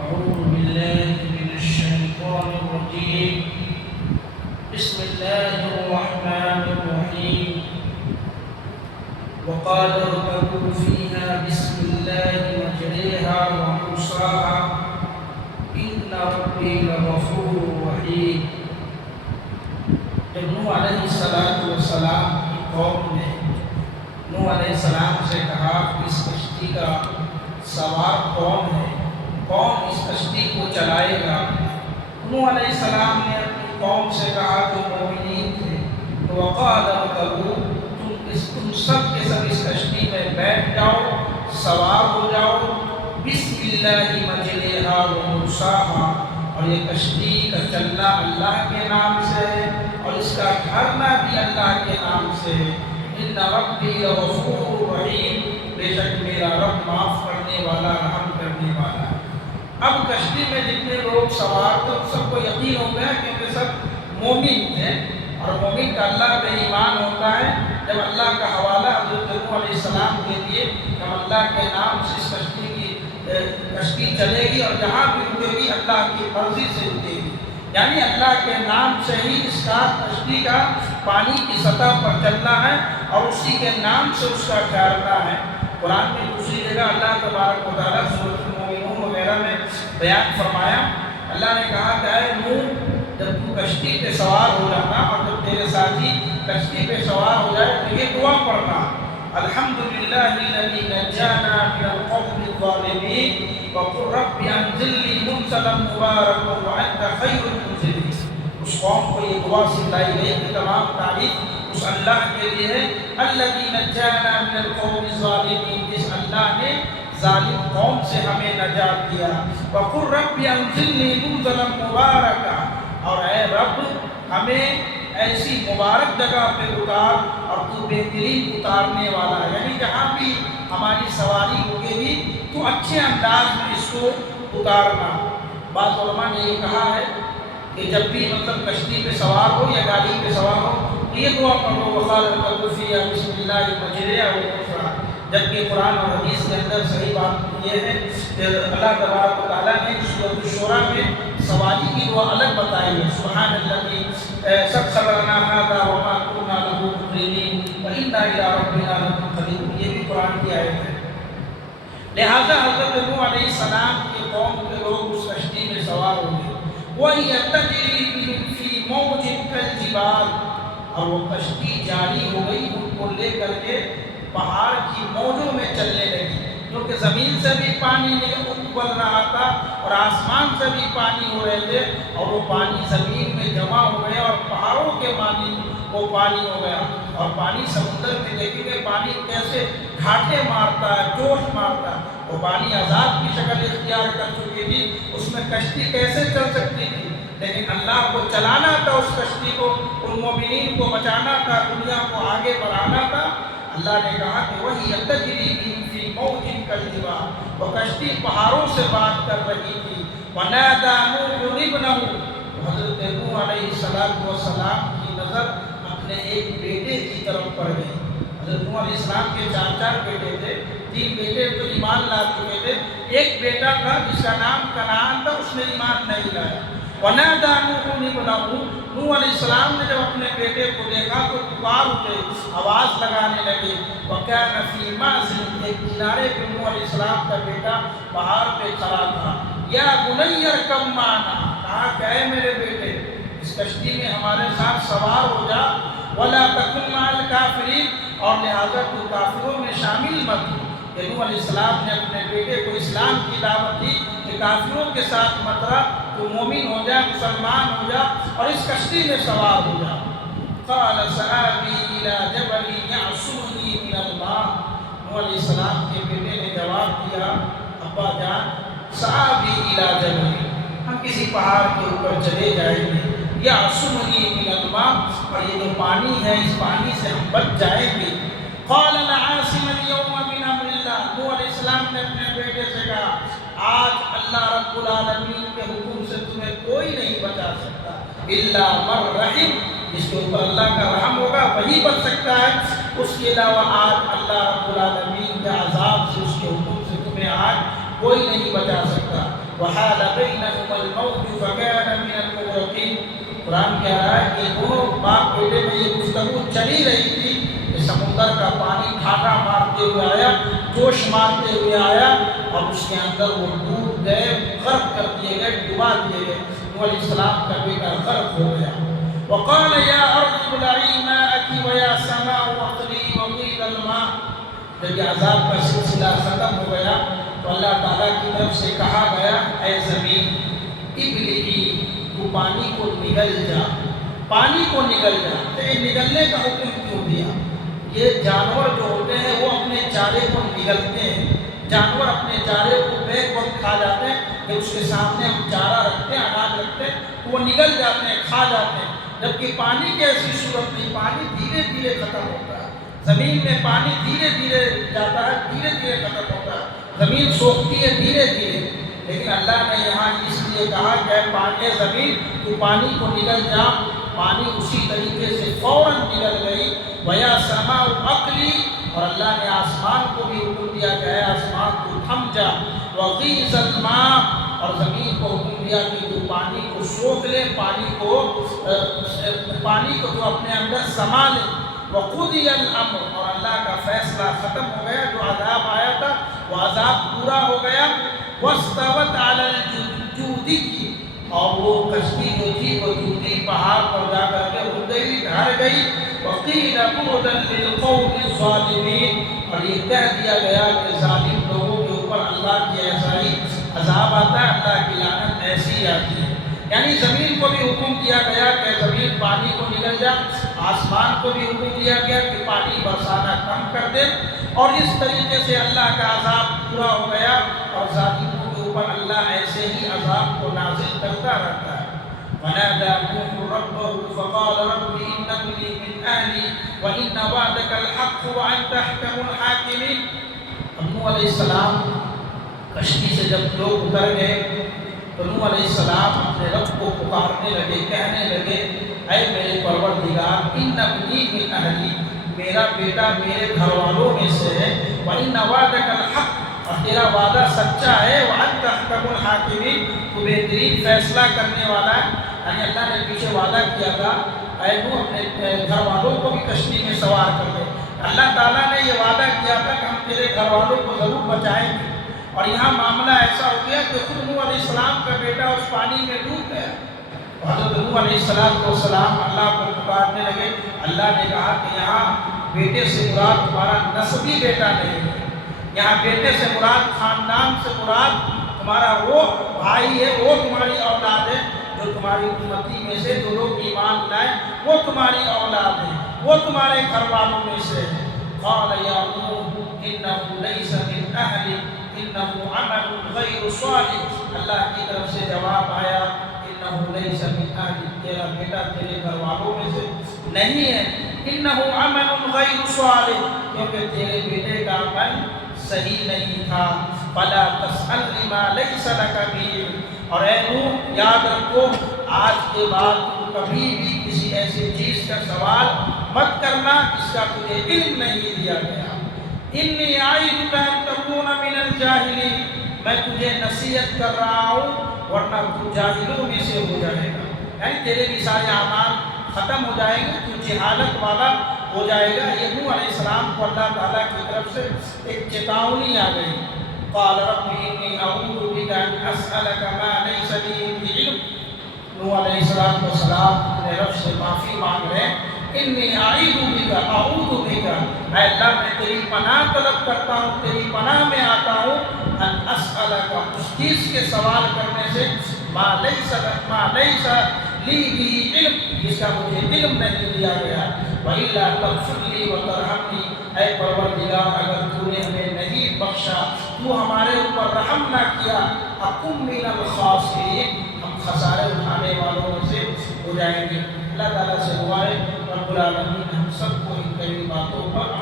أعوذ بالله من الشيطان الرجيم. بسم الله الرحمن الرحيم. وقال اركبوا فيها بسم الله مجريها ومرساها إن ربي لغفور رحيم. جب نوح علیہ السلام کی قوم نے نوح علیہ السلام سے کہا کہ اس کشتی کا سوار کون ہے، کون اس کشتی کو چلائے گا؟ نوح علیہ السلام نے اپنی قوم سے کہا جو مومنین تھے، تو وقال اركبوا، تم سب کے سب اس کشتی میں بیٹھ جاؤ، سوار ہو جاؤ، بسم اللہ مجریہا ومرساہا، اور یہ کشتی کا چلنا اللہ کے نام سے ہے اور اس کا ٹھہرنا بھی اللہ کے نام سے ہے۔ ان ربی لغفور رحیم، بے شک میرا رب معاف کرنے والا، رحم کرنے والا ہے۔ اب کشتی میں جتنے لوگ سوار تھے ان سب کو یقین ہو گیا کیونکہ سب مومن تھے، اور مومن کا اللہ پہ ایمان ہوتا ہے۔ جب اللہ کا حوالہ حضرت نوح علیہ السلام کے دیے کہ ہم اللہ کے نام سے اس کشتی چلے گی اور جہاں بھی رکے گی اللہ کی مرضی سے رکے گی، یعنی اللہ کے نام سے ہی اس کا کشتی کا پانی کی سطح پر چلنا ہے اور اسی کے نام سے اس کا ٹھہرنا ہے۔ قرآن میں دوسری جگہ اللہ تبارک و تعالیٰ سورۃ المومنون وغیرہ میں بیان فرمایا، اللہ نے کہا کہ اے نوح، جب تو کشتی پہ سوار ہو جانا اور جب تیرے ساتھی کشتی پہ سوار ہو جائے تو یہ دعا پڑھنا، الحمدللہ الذی نجانا من القوم الظالمین وقل رب انزلنی منزلا مبارکا وانت خیر المنزلین۔ اس قوم کو یہ دعا سکھلائی گئی کہ تمام تعریف اس اللہ کے لیے ہے، الذی نجانا من القوم الظالمین، جس اللہ نے ظالم قوم سے ہمیں نجات دیا، وقل رب انزلنی منزلا مبارکا، اور اے رب ہمیں ایسی مبارک جگہ پہ اتار اور تو بہترین اتارنے والا ہے، یعنی جہاں بھی ہماری سواری ہوگی بھی تو اچھے انداز میں اس کو اتارنا۔ بعض علماء نے یہ کہا ہے کہ جب بھی مطلب کشتی پہ سوار ہو یا گاڑی پہ سوار ہو تو یہ دعا پڑھو، وقال اركبوا فيها بسم الله مجریہا ومرساہا، جبکہ قرآن اور حدیث کے اندر صحیح بات یہ ہے کہ اللہ تبارک و تعالیٰ نے سورۃ الشورى میں سواری کی دعا الگ بتائی ہے، سبحان الذی سخر لنا ھذا وما كنا له مقرنین وإنا إلی ربنا لمنقلبون، یہ بھی قرآن کی آیت ہے۔ لہذا حضرت نوح علیہ السلام کی قوم کے لوگ اس کشتی میں سوار ہوئے، وَهِيَ تَجْرِي بِهِمْ فِي مَوْجٍ كَالْجِبَالِ، اور وہ کشتی جاری ہو گئی ان کو لے کر کے پہاڑ کی موجوں میں چلنے لگی، کیونکہ زمین سے بھی پانی ابل رہا تھا اور آسمان سے بھی پانی ہو رہے تھے، اور وہ پانی زمین میں جمع ہو گیا اور پہاڑوں کے پانی وہ پانی ہو گیا، اور پانی سمندر میں دیکھیں گے پانی کیسے گھاٹے مارتا ہے، جوش مارتا ہے، وہ پانی عذاب کی شکل اختیار کر چکی تھی، اس میں کشتی کیسے چل سکتی تھی؟ لیکن اللہ کو چلانا تھا اس کشتی کو، ان مومنین کو بچانا تھا، دنیا کو آگے بڑھانا تھا۔ اللہ نے کہا کہ وہی تجری بہم فی موج کالجبال، وہ کشتی پہاڑوں سے بات کر رہی تھی، ونادى نوح ابنہ، حضرت نوح علیہ السلام کی نظر اپنے ایک بیٹے کی طرف پڑ گئی۔ حضرت نوح علیہ السلام کے چار بیٹے تھے، 3 بیٹے تو ایمان لا چکے تھے، ایک بیٹا تھا جس کا نام کنعان تھا، اس نے ایمان نہیں لایا۔ ونادى نوح ابنہ، نوح علیہ السلام نے جب اپنے بیٹے کو دیکھا تو پکار اٹھے، آواز لگانے لگے، وَكَانَ فِي مَعْزِلٍ، ایک کنارے پہ نوح علیہ السلام کا بیٹا پہاڑ پہ کھڑا تھا، یا بنی ارکب معنا، کہا کہ اے میرے بیٹے اس کشتی میں ہمارے ساتھ سوار ہو جا، وَلَا تَكُن مَعَ الْكَافِرِينَ، اور لہذا تو کافروں میں شامل مت ہو۔ کہ نوح علیہ السلام نے اپنے بیٹے کو اسلام کی دعوت دی کہ کافروں کے ساتھ مت رہ، تو مومن ہو جا، مسلمان ہو جا اور اس کشتی میں سوار ہو جا۔ قال سآوی الی جبل یعصمنی من الماء، نوح علیہ السلام کے بیٹے نے جواب دیا، ابا جان سآوی الی جبل، ہم کسی پہاڑ کے اوپر چلے جائیں گے، یعصمنی من الماء، اور یہ جو پانی ہے اس پانی سے ہم بچ جائیں گے۔ قال لا عاصم اليوم من امر اللہ، نوح علیہ السلام نے اپنے بیٹے سے کہا آج اللہ رب العالمین کے حکم سے تمہیں کوئی نہیں بچا سکتا، الا من رحم، جس کے اوپر اللہ کا رحم ہوگا وہی بچ سکتا ہے، اس کے علاوہ آج اللہ رب العالمین کے عذاب سے، اس کے حکم سے تمہیں آج کوئی نہیں بچا سکتا۔ وحال بينهما الموج فكان من المغرقين۔ قرآن کہہ رہا ہے کہ دونوں باپ بیٹے میں یہ گفتگو چلی رہی تھی کہ سمندر کا پانی ٹھاٹا مارتے ہوئے آیا، جوش مارتے ہوئے آیا اور اس کے اندر وہ ڈوب گئے، غرق کر دیے گئے، ڈبا دیے گئے۔ نوح علیہ السلام کا بیٹا غرق ہو گیا۔ وقال يا أرض ابلعي ماءك ويا سماء اقلعي وقيل الماء۔ جب یہ عذاب کا سلسلہ ختم ہو گیا تو اللہ تعالیٰ کی طرف سے کہا گیا اے زمین ابلعی، تو پانی کو نگل جا، پانی کو نگل جا۔ تو یہ نگلنے کا حکم کیوں دیا؟ یہ جانور جو ہوتے ہیں وہ اپنے چارے کو نگلتے ہیں، جانور اپنے چارے کو بیک وقت کھا جاتے ہیں کہ اس کے سامنے ہم چارہ رکھتے ہیں، اناج رکھتے ہیں تو وہ نگل جاتے ہیں، کھا جاتے ہیں۔ جبکہ پانی کی ایسی صورت نہیں، پانی دھیرے دھیرے ختم ہوتا ہے، زمین میں پانی دھیرے دھیرے جاتا ہے، دھیرے دھیرے ختم ہوتا ہے، زمین سوکھتی ہے دھیرے دھیرے۔ لیکن اللہ نے یہاں اس لیے کہا کہ پانی زمین تو پانی کو نگل جا، پانی اسی طریقے سے فوراً نگل گئی۔ وَيَا سَمَاءُ اقْلِعِي، اور اللہ نے آسمان کو بھی حکم دیا کہ اے آسمان تو تھم جا۔ وَغِيضَ الْمَاءُ، اور زمین کو حکم دیا کہ تو پانی کو سوکھ لے، پانی کو تو اپنے اندر سما لے۔ وَقُضِيَ الْأَمْرُ، اور اللہ کا فیصلہ ختم ہو گیا، جو عذاب آیا تھا وہ عذاب پورا ہو گیا۔ وَاسْتَوَتْ عَلَى الْجُودِيِّ، اور وہ کشتی جو تھی وہ جودی پہاڑ پر جا کر کے رک گئی، ڈھر گئی۔ وَقِيلَ بُعْدًا لِلْقَوْمِ الظَّالِمِينَ، اور یہ کہہ دیا گیا کہ ظالم لوگوں کے اوپر اللہ کی ایسا ہی عذاب آتا ہے، اللہ کی لعنت ایسی آتی ہے۔ یعنی زمین کو بھی حکم دیا گیا کہ زمین پانی کو نگل جا، آسمان کو بھی حکم دیا گیا کہ پانی برسانا کم کر دے، اور اس طریقے سے اللہ کا عذاب پورا ہو گیا، اور ظالموں کے اوپر اللہ ایسے ہی عذاب کو نازل کرتا رہتا ہے۔ وَنَادَى نُوحٌ رَبَّهُ فَقَالَ رَبِّ إِنَّ ابْنِي مِنْ أَهْلِي وَإِنَّ وَعْدَكَ الْحَقُّ وَأَنْتَ أَحْكَمُ الْحَاكِمِينَ۔ نوح علیہ السلام کشتی سے جب لوگ اتر گئے تو نوح علیہ السلام اپنے رب کو پکارنے لگے، کہنے لگے اے میرے پروردگار، ان ابنی من اہلی، میرا بیٹا میرے گھر والوں میں سے ہے، وَإِنَّ وَعْدَكَ الْحَقُّ، اور تیرا وعدہ سچا ہے، وَأَنْتَ أَحْكَمُ الْحَاكِمِينَ، تو بہترین فیصلہ کرنے والا ہے۔ یعنی اللہ نے پیچھے وعدہ کیا تھا اے نوح اپنے گھر والوں کو بھی کشتی میں سوار کر دے، اللہ تعالیٰ نے یہ وعدہ کیا تھا کہ ہم تیرے گھر والوں کو ضرور بچائیں گے، اور یہاں معاملہ ایسا ہو گیا کہ خود نوح علیہ السلام کا بیٹا اس پانی میں ڈوب گیا۔ حضرت نوح علیہ السلام اللہ کو پکارنے لگے۔ اللہ نے کہا کہ یہاں بیٹے سے مراد تمہارا نسبی بیٹا نہیں ہے، یہاں بیٹے سے مراد، خاندان سے مراد تمہارا وہ بھائی ہے، وہ تمہاری اولاد ہے جو تمہاری امتی میں سے جو لوگ ایمان لائے وہ تمہاری اولاد ہے، وہ تمہارے گھر والوں میں سے ہے۔ قال یا نوح انہ لیس من اہلی انہ عمل غیر صالح، اللہ کی طرف سے جواب آیا انہ لیس من اہلی، تیرا بیٹا تیرے گھر والوں میں سے نہیں ہے، انہ عمل غیر صالح، کیونکہ تیرے بیٹے کا عمل صحیح نہیں تھا۔ فلا تسأل لما لیس لک به، اور اے نوح یاد رکھو آج کے بعد کبھی بھی کسی ایسی چیز کا سوال مت کرنا جس کا تجھے علم نہیں دیا گیا۔ انی اعیذک ان تکون من الجاہلین، میں تجھے نصیحت کر رہا ہوں ورنہ تو جاہلوں میں سے ہو جائے گا، یعنی تیرے بھی سارے اعمال ختم ہو جائیں گے، تو جہالت والا ہو جائے گا۔ یہ نوح علیہ السلام کو اللہ تعالیٰ کی طرف سے ایک چتاونی آ گئی۔ قال رب انی اعوذ بک ان اسألک ما لیس لی بعلم، نوح علیہ السلام اپنے رب سے معافی مانگ رہے ہیں۔ انی اعوذ بک، اے اللہ میں تیری پناہ طلب کرتا ہوں، تیری پناہ میں آتا ہوں، ان اسألک، اس چیز کے سوال کرنے سے، ما لیس لی به علم، جس کا مجھے علم نہیں دیا گیا۔ وَإِلَّا تَغْفِرْ لِي وَتَرْحَمْنِي، اے پروردگار اگر تو نے ہمیں نہیں بخشا، تو ہمارے اوپر رحم نہ کیا، أَكُن مِّنَ الْخَاسِرِينَ، ہم خسارے اٹھانے والوں میں سے ہو جائیں گے۔ اللہ تعالیٰ سے دعا ہے رب العالمین ہم سب کو ان کئی باتوں پر